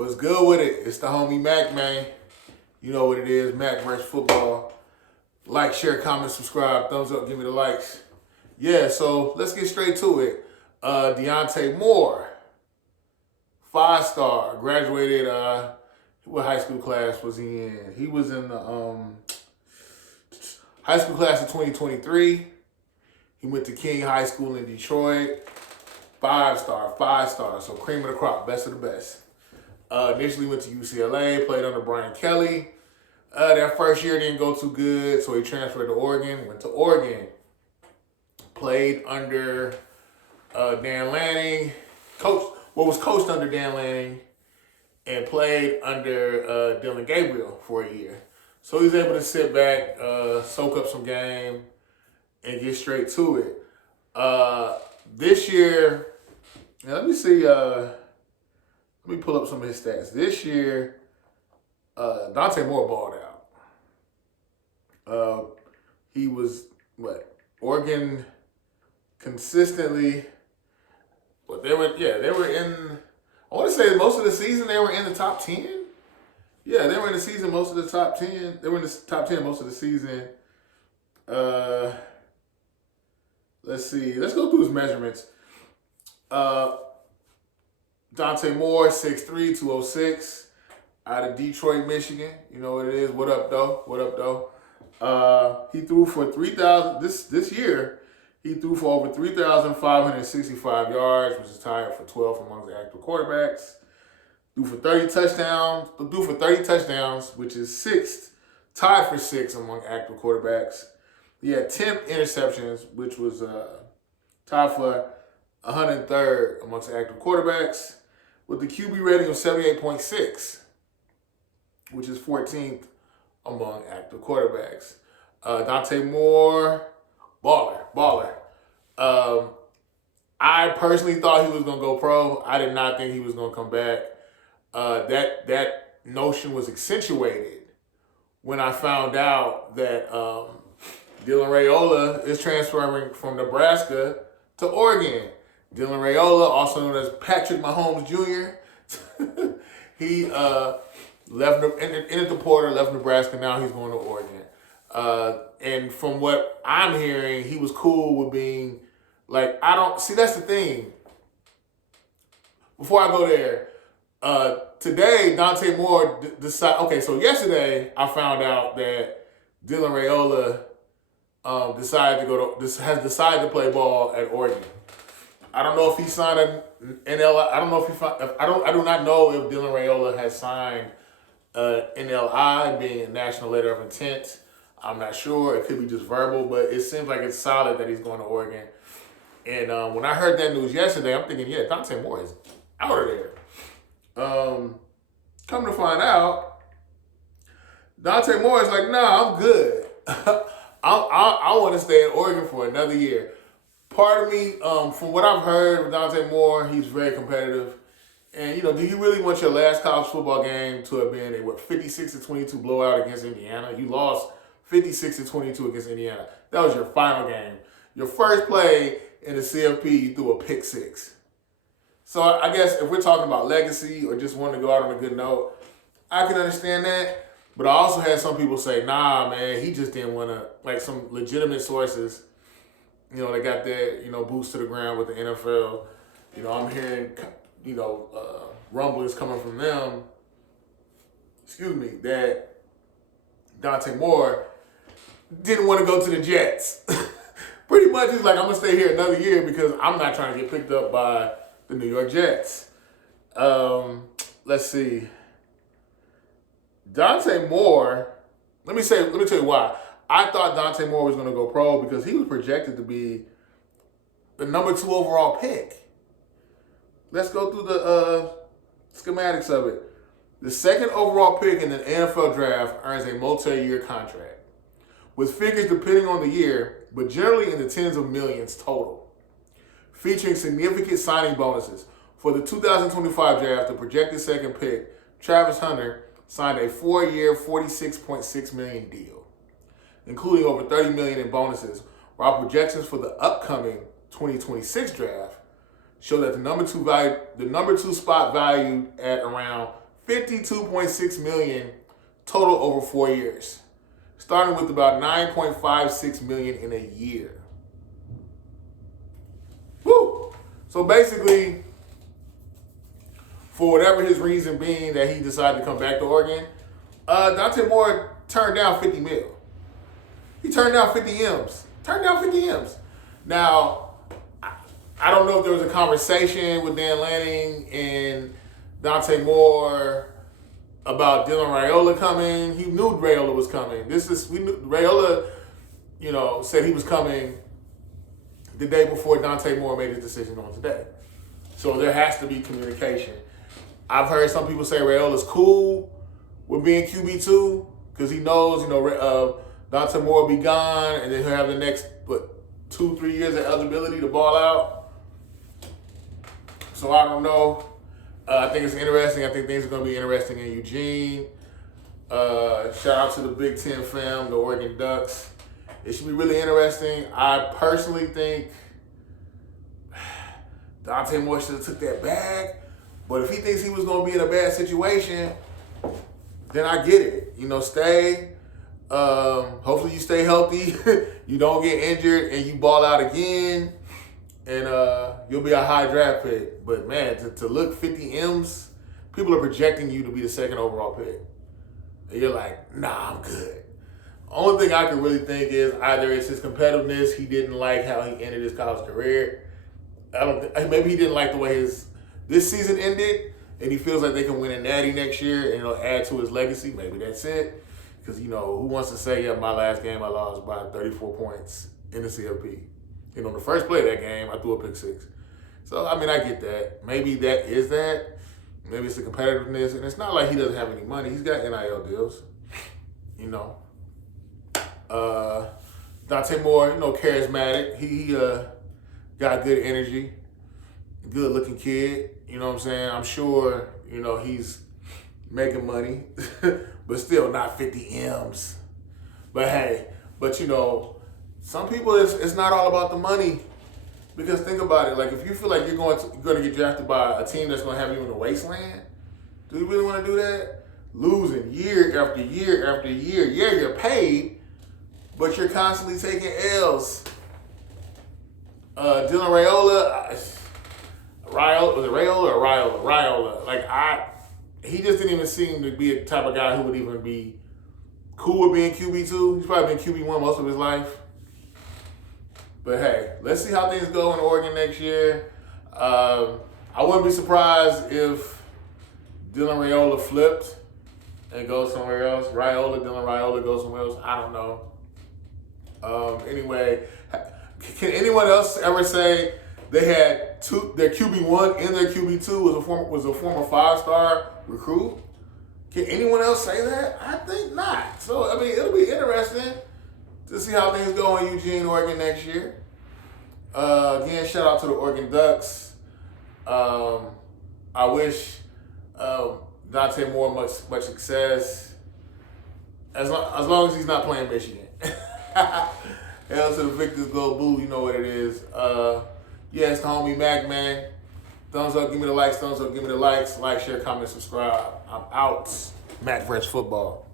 What's good with it? It's the homie Mac, man. You know what it is, Mac versus football. Like, share, comment, subscribe, thumbs up, give me the likes. Yeah, so let's get straight to it. Dante Moore, 5-star, graduated, what high school class was he in? He was in the high school class of 2023. He went to King High School in Detroit. 5-star, so cream of the crop, best of the best. Initially went to UCLA, played under Brian Kelly. That first year didn't go too good, so he transferred to Oregon. Went to Oregon, played under Dan Lanning, was coached under Dan Lanning, and played under Dylan Gabriel for a year. So he was able to sit back, soak up some game, and get straight to it. This year, let me see. Let me pull up some of his stats. This year, Dante Moore balled out. He was, Oregon consistently, they were in, I want to say most of the season they were in the top 10. Yeah, they were in the season most of the top 10. They were in the top 10 most of the season. Let's see. Let's go through his measurements. Dante Moore, 6'3", 206, out of Detroit, Michigan. You know what it is. What up, though? He threw for 3,000. This year, he threw for over 3,565 yards, which is tied for 12th among the active quarterbacks. Threw for 30 touchdowns, which is sixth, tied for sixth among active quarterbacks. He had 10 interceptions, which was tied for 103rd amongst active quarterbacks, with the QB rating of 78.6, which is 14th among active quarterbacks. Dante Moore, baller. I personally thought he was going to go pro. I did not think he was going to come back. That notion was accentuated when I found out that Dylan Raiola is transferring from Nebraska to Oregon. Dylan Raiola, also known as Patrick Mahomes Jr., he entered the portal, left Nebraska. Now he's going to Oregon. And from what I'm hearing, he was cool with being that's the thing. Before I go there, today Dante Moore decided. Okay, so yesterday I found out that Dylan Raiola has decided to play ball at Oregon. I don't know if he signed an NLI. I do not know if Dylan Raiola has signed NLI, being a national letter of intent. I'm not sure. It could be just verbal, but it seems like it's solid that he's going to Oregon. And when I heard that news yesterday, I'm thinking, yeah, Dante Moore is out of there. Come to find out, Dante Moore is like, nah, I'm good. I want to stay in Oregon for another year. Part of me, from what I've heard of Dante Moore, he's very competitive. And, do you really want your last college football game to have been a 56-22 blowout against Indiana? You lost 56-22 against Indiana. That was your final game. Your first play in the CFP, you threw a pick six. So I guess if we're talking about legacy or just wanting to go out on a good note, I can understand that. But I also had some people say, nah, man, he just didn't want to, some legitimate sources, they got their, boots to the ground with the NFL. I'm hearing, rumblings coming from them, that Dante Moore didn't want to go to the Jets. Pretty much he's like, I'm going to stay here another year because I'm not trying to get picked up by the New York Jets. Let's see. Dante Moore, let me tell you why. I thought Dante Moore was going to go pro because he was projected to be the number 2 overall pick. Let's go through the schematics of it. The second overall pick in the NFL draft earns a multi-year contract, with figures depending on the year, but generally in the tens of millions total, featuring significant signing bonuses. For the 2025 draft, the projected second pick, Travis Hunter, signed a 4-year, $46.6 million deal, including over $30 million in bonuses, while projections for the upcoming 2026 draft show that the number two spot valued at around $52.6 million total over 4 years, starting with about $9.56 million in a year. Woo! So basically, for whatever his reason being that he decided to come back to Oregon, Dante Moore turned down 50 mil. He turned down 50 M's. Turned down 50 M's. Now, I don't know if there was a conversation with Dan Lanning and Dante Moore about Dylan Raiola coming. He knew Raiola was coming. We knew Raiola, said he was coming the day before Dante Moore made his decision on today. So there has to be communication. I've heard some people say Raiola's cool with being QB2 because he knows, Dante Moore will be gone and then he'll have the next 2-3 years of eligibility to ball out. So I don't know. I think it's interesting. I think things are going to be interesting in Eugene. Shout out to the Big Ten fam, the Oregon Ducks. It should be really interesting. I personally think Dante Moore should have took that bag. But if he thinks he was going to be in a bad situation, then I get it. Stay. Hopefully you stay healthy. You don't get injured and you ball out again. And you'll be a high draft pick. But, man, to look 50 M's, people are projecting you to be the second overall pick. And you're like, nah, I'm good. Only thing I can really think is either it's his competitiveness. He didn't like how he ended his college career. Maybe he didn't like the way this season ended, and he feels like they can win a natty next year and it'll add to his legacy. Maybe that's it. Because, who wants to say, yeah, my last game I lost by 34 points in the CFP. The first play of that game, I threw a pick six. So, I get that. Maybe that is that. Maybe it's the competitiveness. And it's not like he doesn't have any money. He's got NIL deals. Dante Moore, charismatic. He got good energy. Good looking kid. You know what I'm saying? I'm sure, he's making money. But still not 50 M's. But hey, some people, it's not all about the money. Because think about it. Like, if you feel like you're going to get drafted by a team that's going to have you in the wasteland, do you really want to do that? Losing year after year after year. Yeah, you're paid, but you're constantly taking L's. Dylan Raiola, was it Raiola or Raiola? Raiola. He just didn't even seem to be a type of guy who would even be cool with being QB2. He's probably been QB1 most of his life. But hey, let's see how things go in Oregon next year. I wouldn't be surprised if Dylan Raiola flipped and goes somewhere else. Dylan Raiola goes somewhere else. I don't know. Anyway, can anyone else ever say they had their QB1 and their QB2 was a former 5-star recruit? Can anyone else say that? I think not. So, it'll be interesting to see how things go in Eugene, Oregon next year. Again, shout out to the Oregon Ducks. I wish Dante Moore much success. As long as he's not playing Michigan. Hell to the victors go boo, you know what it is. Yeah, it's the homie Mac, man. Thumbs up, give me the likes. Thumbs up, give me the likes. Like, share, comment, subscribe. I'm out. Mac vs. Football.